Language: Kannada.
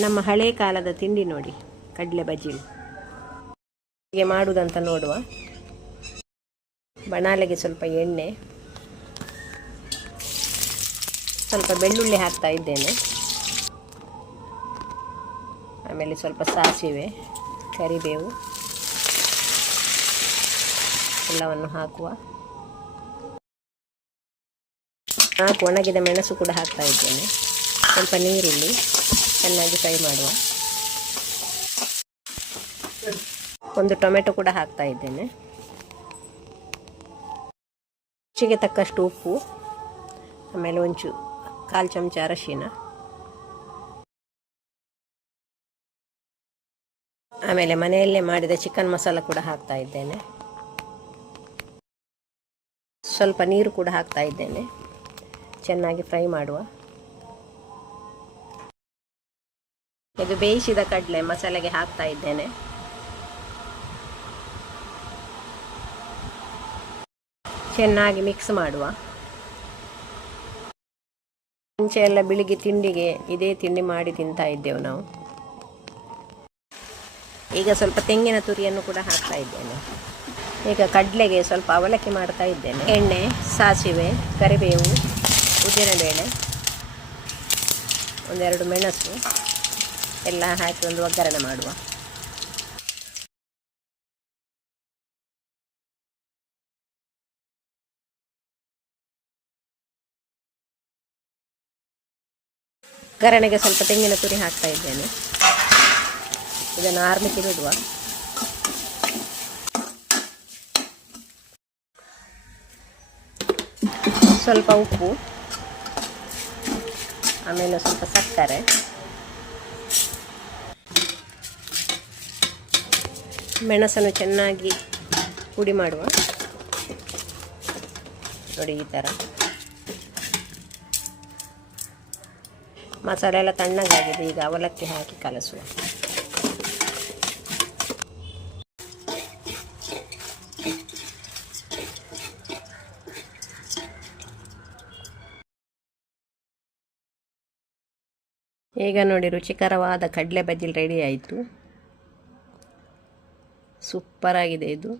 ನಮ್ಮ ಹಳೆ ಕಾಲದ ತಿಂಡಿ ನೋಡಿ, ಕಡಲೆ ಬಜ್ಜಿ ಹೀಗೆ ಮಾಡುವುದಂತ ನೋಡುವ. ಬಣಾಲೆಗೆ ಸ್ವಲ್ಪ ಎಣ್ಣೆ, ಸ್ವಲ್ಪ ಬೆಳ್ಳುಳ್ಳಿ ಹಾಕ್ತಾ ಇದ್ದೇನೆ. ಆಮೇಲೆ ಸ್ವಲ್ಪ ಸಾಸಿವೆ, ಕರಿಬೇವು ಎಲ್ಲವನ್ನು ಹಾಕುವ. ಒಣಗಿದ ಮೆಣಸು ಕೂಡ ಹಾಕ್ತಾ ಇದ್ದೇನೆ. ಸ್ವಲ್ಪ ನೀರುಳ್ಳಿ ಚೆನ್ನಾಗಿ ಫ್ರೈ ಮಾಡುವ. ಒಂದು ಟೊಮೆಟೊ ಕೂಡ ಹಾಕ್ತಾ ಇದ್ದೇನೆ. ರುಚಿಗೆ ತಕ್ಕಷ್ಟು ಉಪ್ಪು, ಆಮೇಲೆ ಕಾಲು ಚಮಚ ಅರಶಿನ, ಆಮೇಲೆ ಮನೆಯಲ್ಲೇ ಮಾಡಿದ ಚಿಕನ್ ಮಸಾಲ ಕೂಡ ಹಾಕ್ತಾ ಇದ್ದೇನೆ. ಸ್ವಲ್ಪ ನೀರು ಕೂಡ ಹಾಕ್ತಾ ಇದ್ದೇನೆ. ಚೆನ್ನಾಗಿ ಫ್ರೈ ಮಾಡುವ. ಇದು ಬೇಯಿಸಿದ ಕಡಲೆ ಮಸಾಲೆಗೆ ಹಾಕ್ತಾ ಇದ್ದೇನೆ. ಚೆನ್ನಾಗಿ ಮಿಕ್ಸ್ ಮಾಡುವ. ಮುಂಚೆ ಎಲ್ಲ ಬೆಳಿಗ್ಗೆ ತಿಂಡಿಗೆ ಇದೇ ತಿಂಡಿ ಮಾಡಿ ತಿಂತಾ ಇದ್ದೆವು ನಾವು. ಈಗ ಸ್ವಲ್ಪ ತೆಂಗಿನ ತುರಿಯನ್ನು ಕೂಡ ಹಾಕ್ತಾ ಇದ್ದೇನೆ. ಈಗ ಕಡಲೆಗೆ ಸ್ವಲ್ಪ ಅವಲಕ್ಕಿ ಮಾಡ್ತಾ ಇದ್ದೇನೆ. ಎಣ್ಣೆ, ಸಾಸಿವೆ, ಕರಿಬೇವು, ಉದ್ದಿನಬೇಳೆ, ಒಂದೆರಡು ಮೆಣಸು ಎಲ್ಲ ಹಾಕಿ ಒಂದು ಒಗ್ಗರಣೆ ಮಾಡುವ. ಒಗ್ಗರಣೆಗೆ ಸ್ವಲ್ಪ ತೆಂಗಿನ ತುರಿ ಹಾಕ್ತಾ ಇದ್ದೇನೆ. ಇದನ್ನು ಆರ್ಲಿಕ್ಕೆ ಬಿಡುವ. ಸ್ವಲ್ಪ ಉಪ್ಪು, ಆಮೇಲೆ ಸ್ವಲ್ಪ ಸಕ್ಕರೆ, ಮೆಣಸನ್ನು ಚೆನ್ನಾಗಿ ಪುಡಿ ಮಾಡುವ. ನೋಡಿ ಈ ಥರ. ಮಸಾಲೆ ಎಲ್ಲ ತಣ್ಣಗಾಗಿದೆ. ಈಗ ಅವಲಕ್ಕಿ ಹಾಕಿ ಕಲಸುವ. ಈಗ ನೋಡಿ ರುಚಿಕರವಾದ ಕಡಲೆ ಬಜ್ಜಿ ರೆಡಿ ಆಯಿತು. ಸೂಪರಾಗಿದೆ ಇದು.